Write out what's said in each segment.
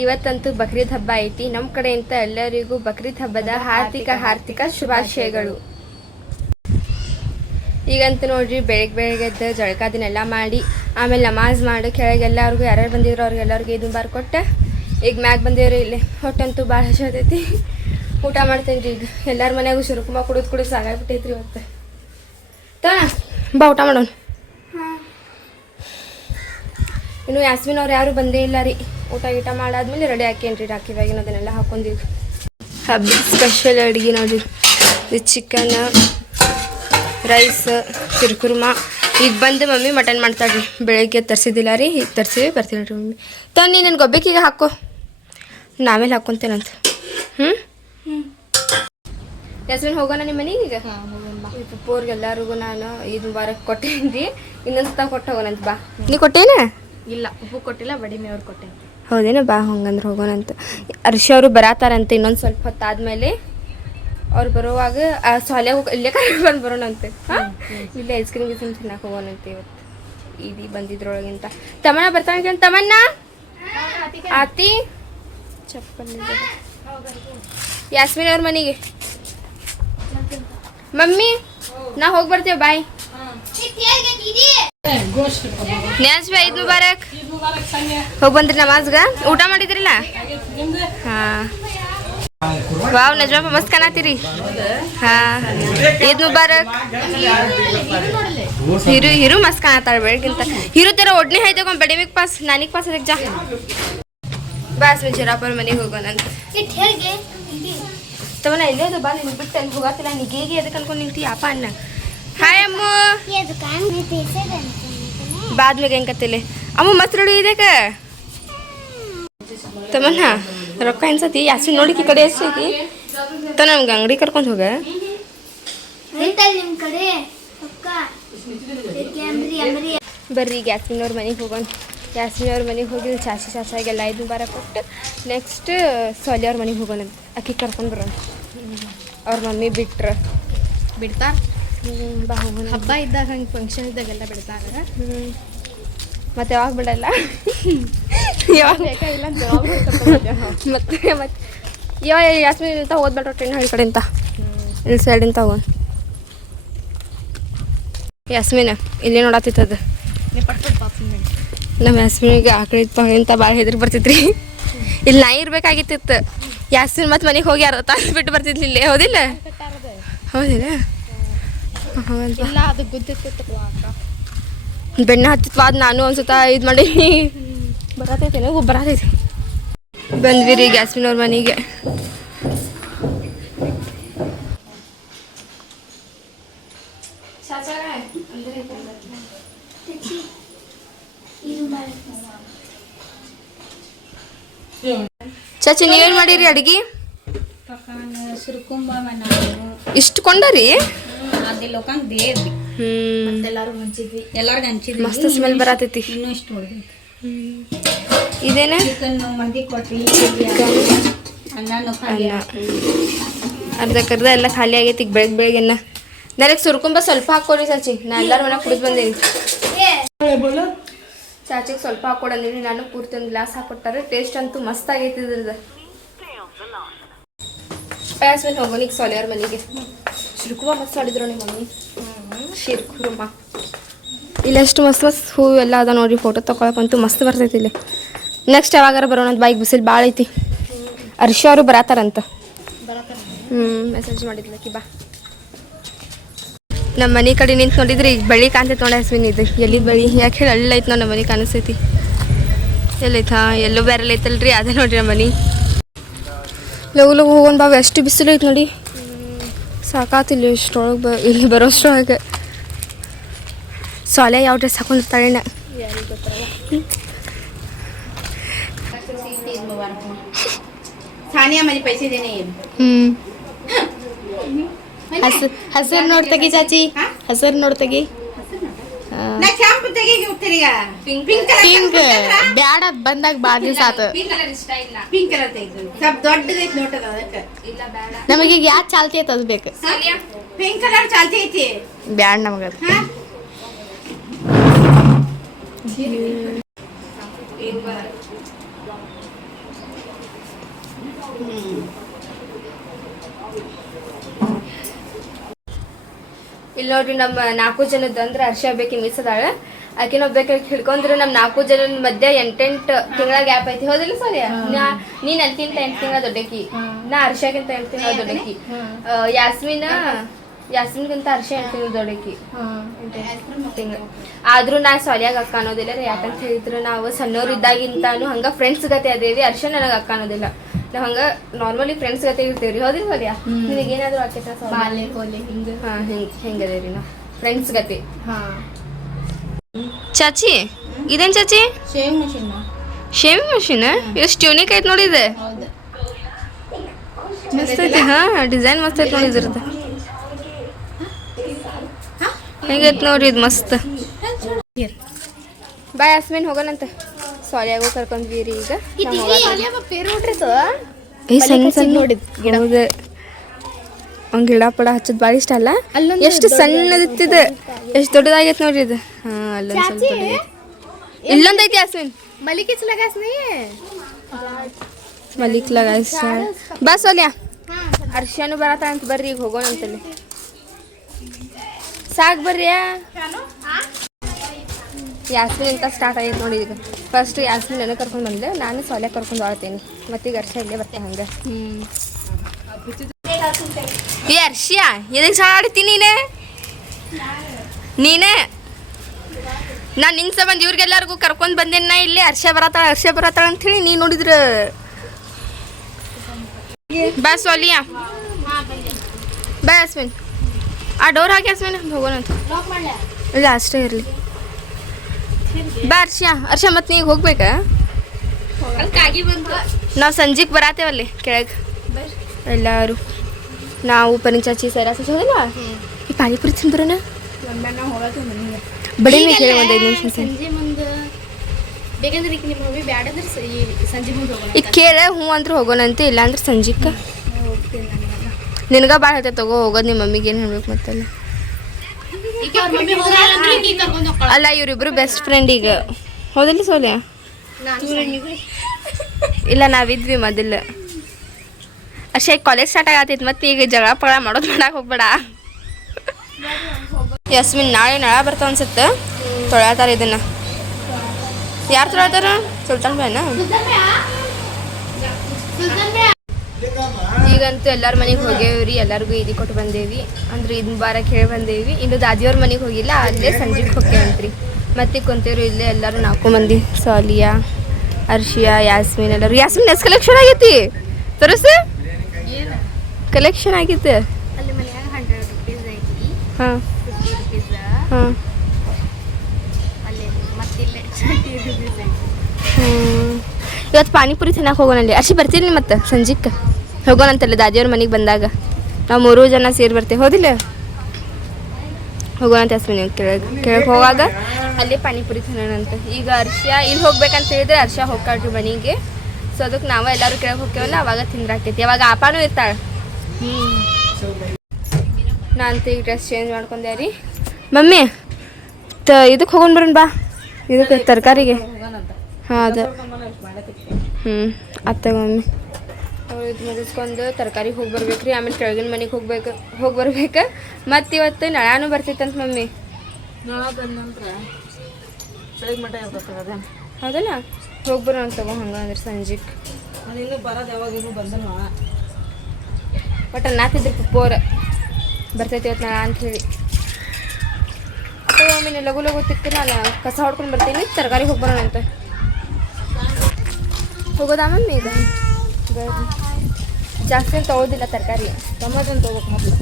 ಇವತ್ತಂತೂ ಬಕ್ರೀದ್ ಹಬ್ಬ ಐತಿ. ನಮ್ಮ ಕಡೆಯಿಂದ ಎಲ್ಲರಿಗೂ ಬಕ್ರೀದ್ ಹಬ್ಬದ ಹಾರ್ದಿಕ ಶುಭಾಶಯಗಳು. ಈಗಂತೂ ನೋಡ್ರಿ ಬೆಳಗ್ಗೆ ಎದ್ದು ಜಳಕ ಅದನ್ನೆಲ್ಲ ಮಾಡಿ ಆಮೇಲೆ ನಮಾಜ್ ಮಾಡಿ ಕೆಳಗೆ ಎಲ್ಲರಿಗೂ ಯಾರ್ಯಾರು ಬಂದಿದ್ರು ಅವ್ರಿಗೆಲ್ಲರಿಗೂ ಇದು ಕೊಟ್ಟೆ ಈಗ ಮ್ಯಾಗ ಬಂದಿವ್ರಿ. ಇಲ್ಲಿ ಹೊಟ್ಟಂತೂ ಭಾಳ ಹಸಿತೈತಿ. ಊಟ ಮಾಡ್ತೇನೆ ರೀ. ಈಗ ಎಲ್ಲರ ಮನೆಯಾಗೂ ಸುರುಕುಮ ಕುಡಿದು ಸಾಕಾಗ್ಬಿಟ್ಟೈತ್ರಿ ಇವತ್ತು. ಬಾ ಊಟ ಮಾಡೋಣ. ಇನ್ನು ಯಾಸ್ಮಿನ್ ಅವ್ರು ಯಾರು ಬಂದೇ ಇಲ್ಲ ರೀ. ಊಟ ಗೀಟ ಮಾಡಾದ್ಮೇಲೆ ರೆಡಿ ಹಾಕೇನ್ರಿ. ರಾಕಿವಾಗಿನ ಅದನ್ನೆಲ್ಲ ಹಾಕೊಂಡಿವಿ. ಹಬ್ಬದ ಸ್ಪೆಷಲ್ ಅಡುಗೆ ನೋಡ್ರಿ. ಇದು ಚಿಕನ್, ರೈಸ್, ಚಿರ್ಕುರ್ಮ. ಈಗ ಬಂದು ಮಮ್ಮಿ ಮಟನ್ ಮಾಡ್ತಾಳ್ರಿ. ಬೆಳಗ್ಗೆ ತರಿಸಿದ್ದಿಲ್ಲ ರೀ, ಈಗ ತರಿಸಿ ಬರ್ತೀನಿ ರೀ ಮಮ್ಮಿ. ತನ್ನಿ ನನ್ನ ಗೊಬ್ಬೆಕೀಗ ಹಾಕೋ, ನಾವೇಲೆ ಹಾಕ್ಕೊಂತೇನಂತ. ಯಾಸ್ಮಿನ್ ಹೋಗೋಣ ನಿಮ್ಮ ಮನೆಗೆ ಈಗ? ಪಪ್ಪೋರ್ಗೆ ಎಲ್ಲರಿಗೂ ನಾನು ಇದು ಮುಬಾರಕ್ ಕೊಟ್ಟೇನಿ ರೀ. ಇನ್ನೊಂದು ತಾವು ಕೊಟ್ಟು ಹೋಗೋಣಂತ. ಬಾ. ನೀ ಕೊಟ್ಟೇನ? ಇಲ್ಲ, ಉಪ್ಪು ಕೊಟ್ಟಿಲ್ಲ, ಬಡಿಮೆ ಅವ್ರು ಕೊಟ್ಟೇನೆ. ಹೌದೇನ? ಬಾ ಹಂಗಂದ್ರೆ ಹೋಗೋಣಂತ. ಅರ್ಷಿ ಅವರು ಬರತಾರಂತೆ ಇನ್ನೊಂದು ಸ್ವಲ್ಪ ಹೊತ್ತಾದ್ಮೇಲೆ. ಅವ್ರು ಬರುವಾಗ ಸಾಲೆ ಇಲ್ಲೇ ಕರ್ಕೊಂಡು ಬಂದು ಬರೋಣಂತೆ. ಹಾಂ, ಇಲ್ಲೇ ಐಸ್ ಕ್ರೀಮ್ ಗೀಸ್ಕ್ರೀಮ್ ತಿನ್ನಕ್ಕೆ ಹೋಗೋಣಂತೆ ಇವತ್ತು. ಇದು ಬಂದಿದ್ರೊಳಗಿಂತ ತಮನ್ನ ಬರ್ತಾನೆ. ತಮನ್ನ ಆತಿ ಚಪ್ಪಲ್ ಯಾಸ್ಮಿನ್ ಅವ್ರ ಮನೆಗೆ. ಮಮ್ಮಿ ನಾ ಹೋಗಿ ಬರ್ತೇವೆ. ಬಾಯ್. ನ್ಯಾಸ್ ಬೈ ಈದ್ ಮುಬಾರಕ್. ಹೋಗಿ ಬಂದ್ರಿ ನಮಾಜ್ಗ? ಊಟ ಮಾಡಿದ್ರಿಲ್ಲ? ಹಾಂ. ವಾವ್ ನಜ್ಮಾ ಮಸ್ತ್ ಕಾಣತ್ತೀರಿ. ಹಾಂ, ಈದ್ ಮುಬಾರಕ್. ಹಿರು ಮಸ್ತ್ ಕಾಣತ್ತಾಳ ಬೆಳಗಿಂತ. ಹಿರು ತರ ಒಡ್ನೆ ಹಾಯ್ತಕೊಂಡ್ ಬಡಿಮಿಗ್ ಪಾಸ್ ನಾನಿಗ್ ಪಾಸ್ ಅದಕ್ಕೆ ಜಾ. ಬಾಸ್ ಜರಾಪರ್ ಮನೆಗೆ ಹೋಗೋಣಂತ. ತವನ ಇಲ್ಲೇ ಅದು. ಬಾ ನಿನ್ ಬಿಟ್ಟು ಅಲ್ಲಿ ಹೋಗತ್ತಿಲ್ಲ. ನೀಗ ಹೇಗೆ ಅದಕ್ಕೆ ಅನ್ಕೊಂಡು ನಿಂತಿ ಅಪ್ಪ ಅನ್ನ. ಹಾಯ್ ಅಮ್ಮ. ಬಾದ್ಮೇಲೆ ಹೆಂಗತ್ತಿಲ್ಲ ಅಮ್ಮ ಮಸ್ತ್ ರೆಡಿ ಇದಕ್ಕೆ. ತಮನ್ನ ರೊಕ್ಕ ಅನ್ಸತಿ ಯಾಸ್ಮಿನ್ ನೋಡಿಕಿ ಕಡೆ ಎಷ್ಟೈತಿ ತ ನಮ್ಗೆ ಅಂಗಡಿ ಕರ್ಕೊಂಡು ಹೋಗ. ಬರ್ರಿ ಈಗ ಯಾಸ್ಮಿನ್ ಅವ್ರ ಮನೆಗೆ ಹೋಗೋಣ. ಯಾಸ್ಮಿನ್ ಅವ್ರ ಮನೆಗೆ ಹೋಗಿ ಚಾಚಾಗೆಲ್ಲ ಐದು ಬಾರ ಕೊಟ್ಟು ನೆಕ್ಸ್ಟ್ ಸೊಲಿ ಅವ್ರ ಮನೆಗೆ ಹೋಗೋಣ. ಅಕ್ಕಿ ಕರ್ಕೊಂಡು ಬರೋಣ. ಅವ್ರ ಮಮ್ಮಿ ಬಿಡ್ತಾರ. ಬಾ ಹೋಗೋಣ. ಹಬ್ಬ ಇದ್ದಾಗ ಹಂಗೆ ಫಂಕ್ಷನ್ ಇದ್ದಾಗೆಲ್ಲ ಬಿಡ್ತಾರ. ಮತ್ತೆ ಯಾವಾಗ ಬಿಡಲ್ಲ. ಯಾವಾಗ ಬೇಕಾಗಿಲ್ಲ ಮತ್ತೆ ಇವಾಗ ಯಾಸ್ಮಿನ್ ಅಂತ ಓದ್ಬೇಡ್ರ ಟ್ರೈನ್ ಈ ಕಡೆ ಅಂತ ಇಲ್ಲಿ ಸೈಡಿಂದ ಹೋಗೋಣ. ಯಾಸ್ಮಿನ್ ಇಲ್ಲೇ ನೋಡತ್ತಿತ್ತದ. ನಮ್ಮ ಯಾಸ್ಮಿನಿಗೆ ಆಕಳಿತ್ತು ಅಂತ ಭಾಳ ಹೆದರಿ ಬರ್ತಿದ್ರಿ. ಇಲ್ಲಿ ನಾಯಿ ಇರ್ಬೇಕಾಗಿತ್ತಿತ್ತು. ಯಾಸ್ಮಿನ್ ಮತ್ತೆ ಮನೆಗೆ ಹೋಗಿ ತಾಸು ಬಿಟ್ಟು ಬರ್ತಿದ್ಲಿ ಇಲ್ಲೇ. ಹೌದಿಲ್ಲ? ಹೌದಿಲ್ಲ? ಇಲ್ಲ, ಅದು ಗುದ್ದಿತ್ತು. ಬೆಣ್ಣೆ ಹತ್ತಿತ್ವಾ. ಅದು ನಾನು ಅನ್ಸುತ್ತಾ ಇದು ಮಾಡಿ ಬರತೈತೇನೆ. ಬರತೈತಿ. ಬಂದ್ವಿ ರೀ ಯಾಸ್ಮಿನ್ ಅವ್ರ ಮನೆಗೆ. ಚಾಚಿ ನೀವೇನು ಮಾಡಿರಿ ಅಡ್ಗಿ? ಇಷ್ಟು ಕೊಂಡರಿ? ಮಸ್ತ್ ಸ್ಮೆಲ್ ಬರತೈತಿ. ಇದೇನ ಅರ್ಧ ಎಲ್ಲ ಖಾಲಿ ಆಗೈತಿ. ಈಗ ಬೆಳಗ್ಗೆನ ನನಗೆ ಸುರ್ಕುಂಬ ಸ್ವಲ್ಪ ಹಾಕೊಡ್ರಿ ಚಾಚಿ. ನಾ ಎಲ್ಲಾರ ಮನೆಗೆ ಕುಡಿದು ಬಂದೇನಿ. ಚಾಚಿಗೆ ಸ್ವಲ್ಪ ಹಾಕೊಡಂದಿನಿ. ನಾನು ಪೂರ್ತಿ ಒಂದು ಗ್ಲಾಸ್ ಹಾಕೊಟ್ಟಾರೆ. ಟೇಸ್ಟ್ ಅಂತೂ ಮಸ್ತ್ ಆಗೈತಿ ಇದ್ರದ್ದು. ಯಾಸ್ಮಿನ್ ಹೋಗೋಣ ಈಗ ಸೊಲಿಯವ್ರ ಮನೆಗೆ. ಶಿರ್ಕುರ್ಮ ಮಸ್ತ್ ಮಾಡಿದ್ರು ನಿಮ್ಮ ಮಮ್ಮಿ. ಶಿರ್ಕುರ್ಮ ಇಲ್ಲೆಷ್ಟು ಮಸ್ತ್ ಮಸ್ತ್ ಹೂವು ಎಲ್ಲ ಅದ ನೋಡ್ರಿ. ಫೋಟೋ ತೊಗೊಳಕ್ಕಂತೂ ಮಸ್ತ್ ಬರ್ತೈತಿ ಇಲ್ಲಿ. ನೆಕ್ಸ್ಟ್ ಯಾವಾಗಾರ ಬರೋಣ. ಬೈಕ್ ಬಿಸಿಲು ಭಾಳ ಐತಿ. ಅರ್ಷಿ ಅವರು ಬರತ್ತಾರಂತ. ಮೆಸೇಜ್ ಮಾಡಿದ್ಲಕ್ಕಿ. ಬಾ. ನಮ್ಮ ಮನೆ ಕಡೆ ನಿಂತು ನೋಡಿದ್ರಿ ಈಗ ಬಳಿ ಕಾಣ್ತೈತೆ ನೋಡಿ ಯಾಸ್ಮಿನ್. ಇದು ಎಲ್ಲಿದ್ದು ಬಳಿ ಯಾಕೆ ಹೇಳಿ ಅಲ್ಲ ಐತೆ ನಮ್ಮ ಮನೆ ಕಾಣಿಸ್ತೈತಿ. ಎಲ್ಲೈತೆ? ಹಾಂ, ಎಲ್ಲೋ ಬೇರೆ ಐತಲ್ರಿ ಅದೇ ನೋಡ್ರಿ ನಮ್ಮ ಮನೆ. ಲಗು ಲಗು ಹೋಗೋಣ ಬಾವು. ಎಷ್ಟು ಬಿಸಿಲು ಐತೆ ನೋಡಿ. ಸಾಕಾತಿಲ್ಲ ಇಷ್ಟೊಳಗೆ ಇಲ್ಲಿ ಬರೋಷ್ಟ್ರೊಳಗೆ. ಸೊಲೆ ಯಾವ ಡ್ರೆಸ್ ಹಾಕೊಂಡಿರ್ತಾಳೆ. ಹಸರು ನೋಡ್ತಗಿ ಚಾಚಿ. ಹಸರು ನೋಡ್ತಗಿ. ಪಿಂಕ್ ಬ್ಯಾಡ ಬಂದಾಗ ಭಾಳ ದಿವಸ ಆತ. ನಮಗೆ ಈಗ ಯಾಕೆ ಚಾಲ್ತಿ ಐತೆ ಅದು ಬೇಕು. ಬ್ಯಾಡ ನಮಗೆ. ಇಲ್ಲಿ ನೋಡ್ರಿ ನಮ್ಮ 4 ಜನದ ಅಂದ್ರೆ ಅರ್ಷ ಬೇಕಿ ಮಿಸ್ ಅದಾಳ ಆಕಿನ ಬೇಕಾಗಿ ಹಿಡ್ಕೊಂಡ್ರೆ ನಮ್ಮ 4 ಜನದ ಮಧ್ಯೆ 8 ತಿಂಗಳ ಗ್ಯಾಪ್ ಐತಿ ಹೌದಿಲ್ಲ ಸೋನಿಯಾ ನೀ ನನ್ಕಿಂತ 8 ತಿಂಗಳ ದೊಡ್ಡಕಿ ನಾ ಅರ್ಷಕ್ಕಿಂತ 8 ತಿಂಗಳ ದೊಡ್ಡಕಿ ಯಾಸ್ಮಿನ್ಗಿಂತ ಅರ್ಷ 8 ತಿಂಗಳ ದೊಡ್ಡಕಿ ತಿಂಗಳು ಆದ್ರೂ ನಾ ಸೊಲ್ಯಾಗ ಅಕ್ಕ ಅನ್ನೋದಿಲ್ಲ ರೀ ಯಾಕಂತ ಹೇಳಿದ್ರೆ ನಾವು ಸಣ್ಣವ್ರು ಇದ್ದಾಗಿಂತಾನು ಹಂಗ ಫ್ರೆಂಡ್ಸ್ ಗತೆ ಅದೇವಿ ಅರ್ಷ ನನಗೆ ಅಕ್ಕ ಅನ್ನೋದಿಲ್ಲ ನಾವ್ ಹಂಗ ನಾರ್ಮಲಿ ಫ್ರೆಂಡ್ಸ್ ಗತೆ ಇರ್ತೀವ್ರಿ ಹೌದಿಲ್ಲ ಸೊಲ್ಯಾ ನಿನಗೇನಾದ್ರು ಆಕೇತ ಹೆಂಗದೇರಿ ನಾ ಫ್ರೆಂಡ್ಸ್ ಗತೆ ಚಾಚಿ ಇದೇನ್ ಚಾಚಿ ಶೇವಿಂಗ್ ಮಷೀನ್ ಎಷ್ಟು ಯೂನಿಕ್ ಐತೆ ನೋಡಿ ಇದು ಮಸ್ತ್ ಐತಿ ಹಾ ಡಿಸೈನ್ ಮಸ್ತ್ ಐತೆ ನೋಡಿ ಇದ್ರದ್ದು ಹೆಂಗೈತೆ ನೋಡ್ರಿ ಇದು ಮಸ್ತ್ ಬಾಯ್ ಯಾಸ್ಮಿನ್ ಹೋಗೋಣಂತ ಸೊಲ್ಯಾಗೂ ಕರ್ಕೊಂಡ್ವಿ ಈಗ ಅವ್ನ್ ಗಿಡ ಪಡ ಹಚ್ಚೋದು ಭಾಳ ಇಷ್ಟ ಅಲ್ಲ ಎಷ್ಟು ಸಣ್ಣದಿತ್ತಿದ ಎಷ್ಟು ದೊಡ್ಡದಾಗೈತೆ ನೋಡ್ರಿ ಇದು ಹಾ ಅಲ್ಲೊಂದು ಸ್ವಲ್ಪ ಇಲ್ಲೊಂದೈತಿ ಯಾಸ್ಮಿನ್ ಮಲಿಕ್ ಲಗಾಯಿಸ್ ಬಾ ಸೋಲ್ಯಾ ಅರ್ಷನು ಬರತ್ತ ಅಂತ ಬರ್ರಿ ಈಗ ಹೋಗೋಣ ಅಂತಲ್ಲಿ ಸಾಕ್ ಬರ್ರಿ ಯಾಸ್ಮಿನ್ ಅಂತ ಸ್ಟಾರ್ಟ್ ಆಗೈತೆ ನೋಡಿ ಈಗ ಫಸ್ಟ್ ಯಾಸ್ಮಿನ್ ನನಗೆ ಕರ್ಕೊಂಡು ಬಂದೆ ನಾನು ಸೊಲ್ಯ ಕರ್ಕೊಂಡು ಹೋಗ್ತೀನಿ ಮತ್ತೀಗ ಅರ್ಷ ಇಲ್ಲೇ ಬರ್ತೆ ಹಂಗೆ ಏ ಅರ್ಷಿಯಾ ಎದಕ್ಕೆ ಸಾಲ ಆಡ್ತೀನಿ ನೀನೇ ನಾನು ನಿಂಗೆ ಸಂಬಂಧ ಇವ್ರಿಗೆಲ್ಲರಿಗೂ ಕರ್ಕೊಂಡು ಬಂದೇನ ನಾ ಇಲ್ಲಿ ಅರ್ಷ ಬರತ್ತಾಳ ಅಂಥೇಳಿ ನೀ ನೋಡಿದ್ರ ಬಾ ಸೋಲಿಯಾ ಬಾ ಯಾಸ್ಮಿನ್ ಆ ಡೋರ್ ಹಾಕಿ ಯಾಸ್ಮಿನ್ ಹೋಗೋಣ ಅಂತ ಇಲ್ಲ ಅಷ್ಟೇ ಇರಲಿ ಬಾ ಅರ್ಷ ಮತ್ತೆ ನೀಗ ಹೋಗ್ಬೇಕಾ ನಾವು ಸಂಜೆಗೆ ಬರತ್ತೇವಲ್ಲಿ ಕೆಳಗೆ ಎಲ್ಲರೂ ನಾವು ಪನಿಚಾಚಿ ಸೈರಾಸ ಹೋಗಲ್ಲ ಈ ಪಾನಿಪುರಿ ತಿಂದು ಬರೋಣ ಬಡಿ ಹೇಳಿ ಒಂದು 5 ನಿಮಿಷ ಈಗ ಕೇಳ ಹ್ಞೂ ಅಂದ್ರೆ ಹೋಗೋಣಂತೆ ಇಲ್ಲ ಅಂದ್ರೆ ಸಂಜೆಗೆ ನಿನಗ ಭಾಳ ಹೇಳ್ತೈತೆ ತಗೋ ಹೋಗೋದು ನಿಮ್ಮ ಮಮ್ಮಿಗೆ ಏನು ಹೇಳ್ಬೇಕು ಮತ್ತಲ್ಲ ಅಲ್ಲ ಇವರಿಬ್ರು ಬೆಸ್ಟ್ ಫ್ರೆಂಡ್ ಈಗ ಹೌದಿಲ್ಲ ಸೋಲ್ಯಾ ಇಲ್ಲ ನಾವಿದ್ವಿ ಮೊದಲು ಅಷ್ಟೇ ಕಾಲೇಜ್ ಸ್ಟಾರ್ಟ್ ಆಗತ್ತೈತಿ ಮತ್ತೆ ಈಗ ಜಗಳ ಪಗಳ ಮಾಡೋದು ಮಾಡಕ್ಕೆ ಹೋಗ್ಬೇಡ ಯಾಸ್ಮಿನ್ ನಾಳೆ ನಳ ಬರ್ತಾವ ಅನ್ಸುತ್ತೆ ತೊಳ್ಯಾತಾರ ಇದನ್ನ ಯಾರು ತೊಳ್ಯಾತಾರ ಸುಲ್ತಾನ್ ಬಾಯ್ನ ಈಗಂತೂ ಎಲ್ಲರ ಮನೆಗೆ ಹೋಗೇವ್ರಿ ಎಲ್ಲರಿಗೂ ಇದಿ ಕೊಟ್ಟು ಬಂದೇವಿ ಅಂದ್ರೆ ಇದನ್ನ ಬಾರಕ್ಕೆ ಹೇಳಿ ಬಂದೇವಿ ಇನ್ನು ದಾದಿಯವ್ರ ಮನೆಗೆ ಹೋಗಿಲ್ಲ ಅಲ್ಲೇ ಸಂಜೆಗೆ ಹೋಗ್ತೇವಂತ್ರಿ ಮತ್ತೆ ಕುಂತೇವ್ರಿ ಇಲ್ಲೇ ಎಲ್ಲರೂ 4 ಮಂದಿ ಸೋಲಿಯಾ ಅರ್ಷಿಯಾ ಯಾಸ್ಮಿನ್ ಎಲ್ಲರೂ ಯಾಸ್ಮಿನ್ ಎಷ್ಟು ಕಲೆಕ್ಷನ್ ಆಗೈತಿ ತೋರಿಸ ಕಲೆಕ್ಷನ್ ಆಗಿತ್ತು ಹಾಂ ಹಾಂ ಇವತ್ತು ಪಾನಿಪುರಿ ತಿನ್ನಕ್ಕೆ ಹೋಗೋಣಲ್ಲಿ ಅರ್ಷಿ ಬರ್ತೀನಿ ಮತ್ತೆ ಸಂಜೆಗೆ ಹೋಗೋಣಂತಲ್ಲ ದಾದಿಯವ್ರ ಮನೆಗೆ ಬಂದಾಗ ನಾವು 3 ಜನ ಸೇರಿ ಬರ್ತೀವಿ ಹೌದಿಲ್ಲ ಹೋಗೋಣಂತ ಯಾಸ್ಮಿನ್ ಕೆಳಗೆ ಹೋಗಾಗ ಅಲ್ಲೇ ಪಾನಿಪುರಿ ತಿನ್ನೋಣಂತ ಈಗ ಅರ್ಷಿಯಾ ಇಲ್ಲಿ ಹೋಗ್ಬೇಕಂತ ಹೇಳಿದ್ರೆ ಅರ್ಷಿಯಾ ಹೋಗ್ತಾಳ್ರಿ ಮನೆಗೆ ಸೊ ಅದಕ್ಕೆ ನಾವು ಎಲ್ಲರೂ ಕೆಳಗೆ ಹೋಗ್ತೇವಲ್ಲ ಅವಾಗ ತಿಂದ್ರಾಕೈತಿ ಅವಾಗ ಆಪಾನೂ ಇರ್ತಾಳೆ ನಾನಂತೂ ಈಗ ಡ್ರೆಸ್ ಚೇಂಜ್ ಮಾಡ್ಕೊಂಡೆ ರೀ ಮಮ್ಮಿ ಇದಕ್ಕೆ ಹೋಗೋಣ ಬರೋಣ ಬಾ ಇದಕ್ಕೆ ತರಕಾರಿಗೆ ಹಾಂ ಅದು ಅತ್ತಾಗ ಮಮ್ಮಿ ಇದು ಮುಗಿಸ್ಕೊಂಡು ತರಕಾರಿಗೆ ಹೋಗಿ ಬರ್ಬೇಕು ರೀ ಆಮೇಲೆ ಕೆಳಗಿನ ಮನೆಗೆ ಹೋಗಿ ಬರ್ಬೇಕು ಮತ್ತು ಇವತ್ತು ನಳಾನು ಬರ್ತೈತಂತ ಮಮ್ಮಿ ಹೌದಲ್ಲ ಹೋಗಿ ಬರೋಣ ತಗೋ ಹಂಗೆ ಅಂದ್ರೆ ಸಂಜೆಗೆ ಬಟ್ ಅನ್ನತ್ತಿದ್ರು ಪಪ್ಪೋರ ಬರ್ತೈತಿ ಇವತ್ತು ನಳ ಅಂಥೇಳಿ ಮಮ್ಮಿನ ಲಗು ಲಗು ತಿಕ್ಕು ನಾನು ಕಸ ಹೊಡ್ಕೊಂಡು ಬರ್ತೀನಿ ತರಕಾರಿಗೆ ಹೋಗಿ ಬರೋಣ ಅಂತ ಹೋಗೋದಾ ಮಮ್ಮಿ ಈಗ ಜಾಸ್ತಿ ಏನು ತೊಗೊಳೋದಿಲ್ಲ ತರಕಾರಿ ಟೊಮೆಟೊ ತೊಗೋಬೇಕು ಮೊದಲು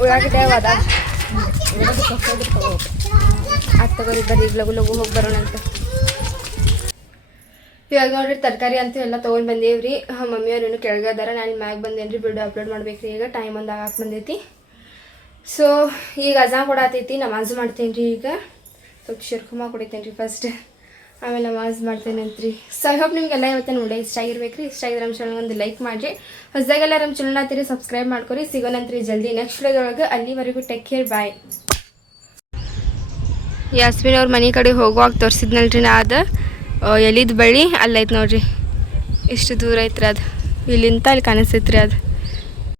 ಉಳ್ಳಾಗಡ್ಡೆ ಅದ ಅದು ತಗೋರಿ ಬರ್ರಿ ಈಗ ಲಗು ಲಗು ಹೋಗಿ ಬರೋಣ ಅಂತ ಇವಾಗ ನೋಡ್ರಿ ತರಕಾರಿ ಅಂತೂ ಎಲ್ಲ ತೊಗೊಂಡು ಬಂದೇವ್ರಿ ಮಮ್ಮಿಯವ್ರು ಕೆಳಗೆ ಅದಾರ ನಾನು ಮ್ಯಾಗ ಬಂದೇನ್ರಿ ವಿಡಿಯೋ ಅಪ್ಲೋಡ್ ಮಾಡ್ಬೇಕ್ರಿ ಈಗ ಟೈಮ್ ಒಂದು ಆಗಕ್ಕೆ ಬಂದೈತಿ ಸೊ ಈಗ ಅಜಾನ್ ಕೊಡತೈತಿ ನಮಾಜ್ ಮಾಡ್ತೇನೆ ರೀ ಈಗ ಸ್ವಲ್ಪ ಶಿರ್ಕುಮ ಕುಡಿತೇನೆ ರೀ ಫಸ್ಟ್ ಆಮೇಲೆ ನಮಾಜ್ ಮಾಡ್ತೇನೆ ಅಂತ್ರಿ ಸೊ ಐ ಹೋಪ್ ನಿಮಗೆಲ್ಲ ಇವತ್ತಿನ ವಿಡಿಯೋ ಇಷ್ಟ ಆಗಿರ್ಬೇಕು ಇಷ್ಟ ಆಗಿದ್ರೆ ನಮ್ಮ ಚಾನಲ್ ಒಂದು ಲೈಕ್ ಮಾಡಿರಿ ಹೊಸದಾಗೆಲ್ಲ ನಮ್ಮ ಚಾನಲ್ ಹತ್ತಿರ ಸಬ್ಸ್ಕ್ರೈಬ್ ಮಾಡ್ಕೊರಿ ಸಿಗೋಣಂತ್ರಿ ಜಲ್ದಿ ನೆಕ್ಸ್ಟ್ ವಿಡಿಯೋದೊಳಗೆ ಅಲ್ಲಿವರೆಗೂ ಟೇಕ್ ಕೇರ್ ಬಾಯ್ ಯಾಸ್ಮಿನ್ ಅವ್ರ ಮನೆ ಕಡೆ ಹೋಗುವಾಗ ತೋರಿಸಿದ್ನಲ್ರಿ ನಾ ಅದು ಎಲಿದ ಬಳ್ಳಿ ಅಲ್ಲೈತೆ ನೋಡ್ರಿ ಎಷ್ಟು ದೂರ ಐತ್ರಿ ಅದು ಇಲ್ಲಿಂದ ಅಲ್ಲಿ ಕಾಣಿಸ್ತೈತ್ರಿ ಅದು